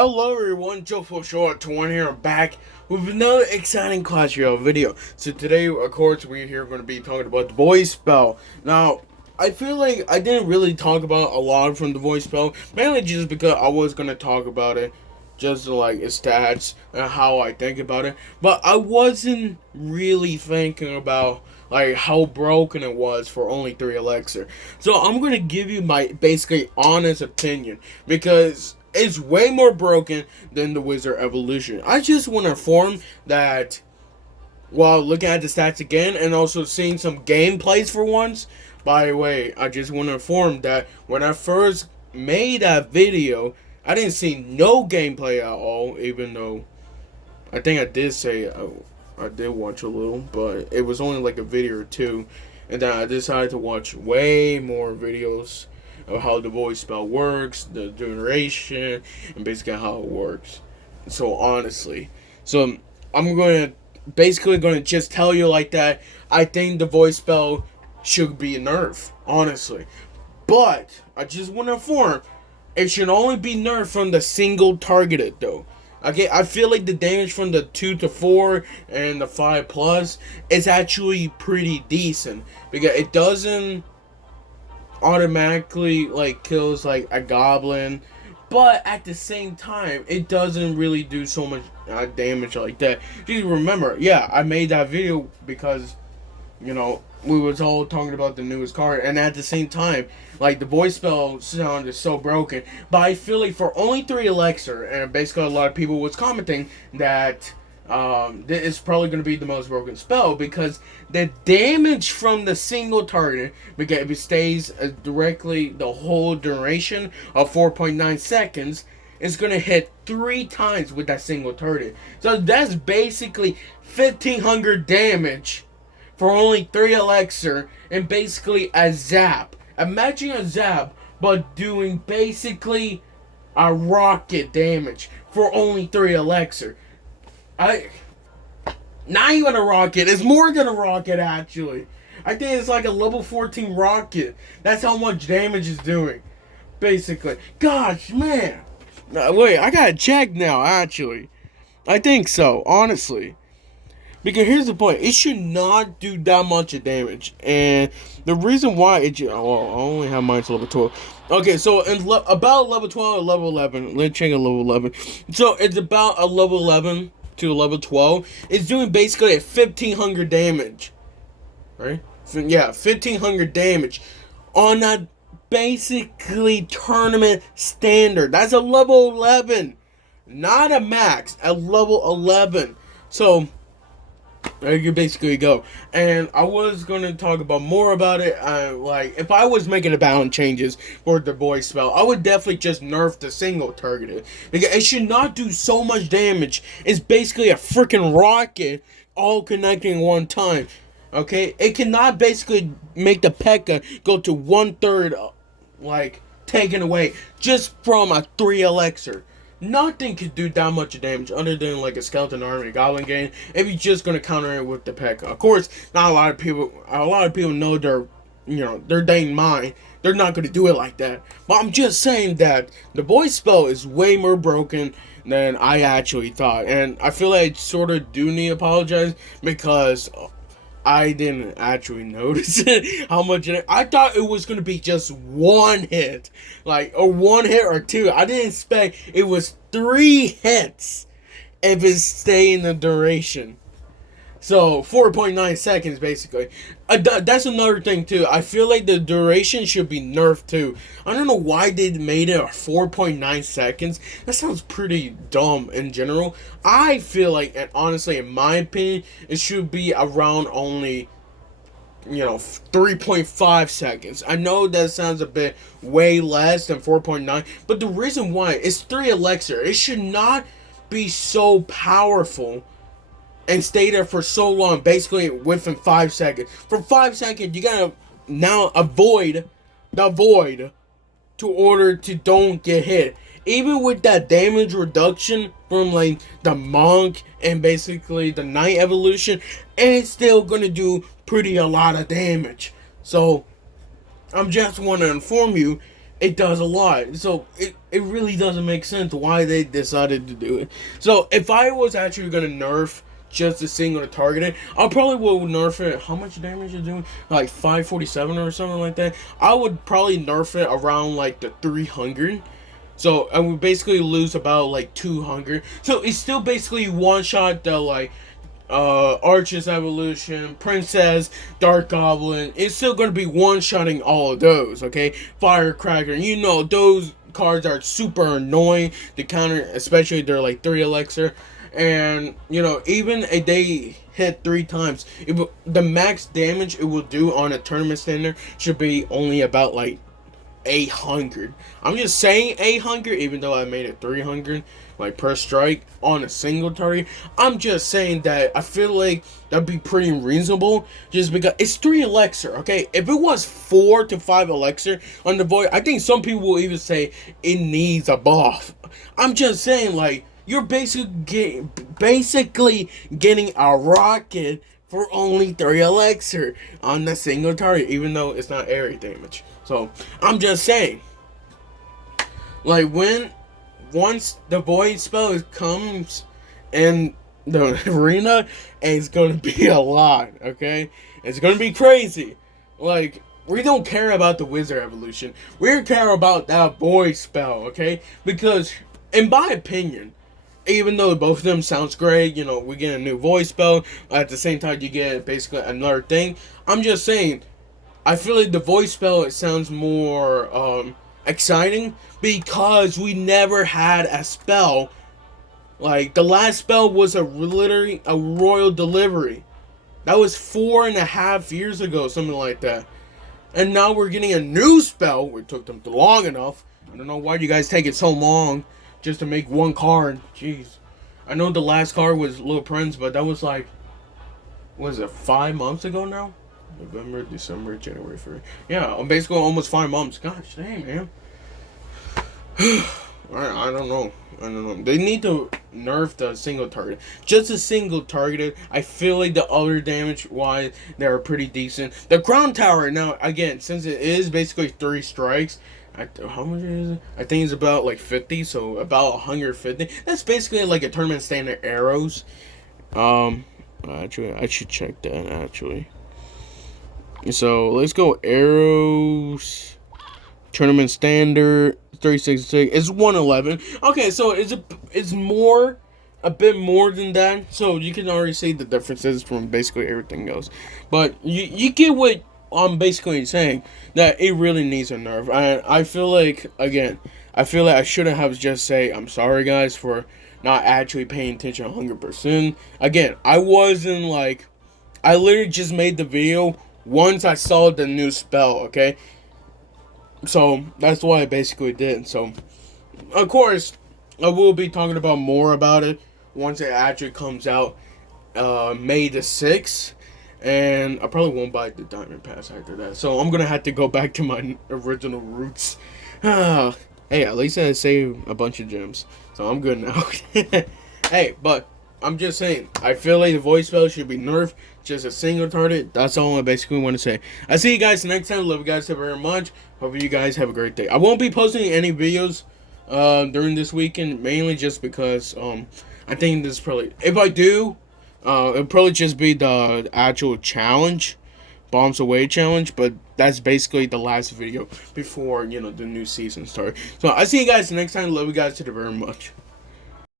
Hello everyone, Joe for Short 20 here, back with another exciting Clash Royale video. So today, of course, we're here going to be talking about the voice spell. Now, I feel like I didn't really talk about a lot from the voice spell, mainly just because I was going to talk about it, just like its stats and how I think about it. But I wasn't really thinking about like how broken it was for only 3 elixir. So I'm going to give you my basically honest opinion, because it's way more broken than the Wizard Evolution. I just want to inform that while looking at the stats again and also seeing some gameplays for once. By the way, I just want to inform that when I first made that video, I didn't see no gameplay at all, even though I think I did say I did watch a little, but it was only like a video or two. And then I decided to watch way more videos of how the voice spell works, the duration, and basically how it works. So honestly, so I'm going to just tell you like that. I think the voice spell should be a nerf, honestly. But I just want to inform, it should only be nerfed from the single targeted though. Okay, I feel like the damage from the 2 to 4 and the 5 plus is actually pretty decent, because it doesn't automatically like kills like a goblin, but at the same time it doesn't really do so much damage like that. Just remember, yeah, I made that video because we was all talking about the newest card, and at the same time, like, the voice spell sound is so broken. But I feel like for only 3 elixir, and basically a lot of people was commenting that this is probably going to be the most broken spell, because the damage from the single target, because if it stays directly the whole duration of 4.9 seconds, it's going to hit 3 times with that single target. So that's basically 1500 damage for only 3 elixir, and basically a zap. Imagine a zap, but doing basically a rocket damage for only 3 elixir. Not even a rocket. It's more than a rocket, actually. I think it's like a level 14 rocket. That's how much damage it's doing, basically. Gosh, man. Wait, I gotta check now, actually. I think so, honestly. Because here's the point, it should not do that much of damage, and the reason why I only have mine to level 12. Okay, so about level 12 or level 11, let's check a level 11. So it's about a level 11 to level 12. It's doing basically a 1500 damage, right? Yeah, 1500 damage on a basically tournament standard. That's a level 11, not a max, a level 11. So there you basically go. And I was going to talk about more about it. Like, if I was making a balance changes for the voice spell, I would definitely just nerf the single targeted, because it should not do so much damage. It's basically a freaking rocket all connecting one time. Okay? It cannot basically make the P.E.K.K.A. go to 1/3, like, taken away just from a 3 elixir. Nothing could do that much damage other than like a skeleton army goblin game if you're just gonna counter it with the P.E.K.K.A. Of course, not a lot of people know their dang mind. They're not gonna do it like that. But I'm just saying that the voice spell is way more broken than I actually thought, and I feel like I sort of do need to apologize, because I didn't actually notice it, how much I thought it was going to be just 1 hit. Like, or 1 hit or 2. I didn't expect it was 3 hits if it stayed in the duration. So, 4.9 seconds, basically. That's another thing, too. I feel like the duration should be nerfed, too. I don't know why they made it 4.9 seconds. That sounds pretty dumb in general. I feel like, and honestly, in my opinion, it should be around only 3.5 seconds. I know that sounds a bit way less than 4.9, but the reason why is 3 elixir. It should not be so powerful and stay there for so long, basically within 5 seconds. For 5 seconds, you gotta now avoid the void to order to don't get hit. Even with that damage reduction from like the monk and basically the knight evolution, it's still gonna do a lot of damage. So I'm just want to inform you it does a lot. So it really doesn't make sense why they decided to do it. So if I was actually gonna nerf just a single target, I probably would nerf it. How much damage is doing? Like 547 or something like that. I would probably nerf it around like the 300. So I would basically lose about like 200. So it's still basically one shot the like Arch's Evolution, Princess, Dark Goblin. It's still going to be one-shotting all of those, okay? Firecracker, you know, those cards are super annoying to counter, especially they're like 3 elixir. And, you know, even if they hit 3 times, the max damage it will do on a tournament standard should be only about like 800. I'm just saying 800, even though I made it 300, like per strike on a single target. I'm just saying that I feel like that'd be pretty reasonable, just because it's 3 elixir. Okay, if it was 4 to 5 elixir on the void, I think some people will even say it needs a buff. I'm just saying, like, you're basically getting a rocket for only 3 elixir on the single target, even though it's not area damage. So I'm just saying, like, once the void spell comes in the arena, it's gonna be a lot. Okay, it's gonna be crazy. Like, we don't care about the wizard evolution. We care about that void spell. Okay, because in my opinion, even though both of them sounds great, you know, we get a new voice spell. At the same time, you get basically another thing. I'm just saying, I feel like the voice spell, it sounds more exciting because we never had a spell. Like, the last spell was literally a royal delivery. That was 4.5 years ago, something like that. And now we're getting a new spell. It took them long enough. I don't know why you guys take it so long just to make one card. Jeez. I know the last card was Little Prince, but that was like, what is it, 5 months ago now? November, December, January, February. Yeah, basically almost 5 months. Gosh dang, man. I don't know. They need to nerf the single target. Just a single targeted. I feel like the other damage wise, they're pretty decent. The crown tower, now again, since it is basically 3 strikes, how much is it? I think it's about like 50, so about 150. That's basically like a tournament standard arrows. Actually, I should check that actually. So let's go arrows. Tournament standard 366. It's 111. Okay, so it's more, a bit more than that. So you can already see the differences from basically everything else. But you get what I'm basically saying, that it really needs a nerf. I feel like, again, I feel like I shouldn't have just say I'm sorry guys for not actually paying attention 100%. Again, I wasn't like, I literally just made the video once I saw the new spell, okay? So, that's what I basically did. So, of course, I will be talking about more about it once it actually comes out May the 6th. And I probably won't buy the Diamond Pass after that. So, I'm going to have to go back to my original roots. Hey, at least I saved a bunch of gems. So, I'm good now. Hey, but I'm just saying, I feel like the voice spell should be nerfed. Just a single target. That's all I basically want to say. I'll see you guys next time. Love you guys very much. Hope you guys have a great day. I won't be posting any videos during this weekend, mainly just because I think this is probably, if I do, it'll probably just be the actual challenge, Bombs Away challenge, but that's basically the last video before, you know, the new season starts. So I'll see you guys next time. Love you guys very much.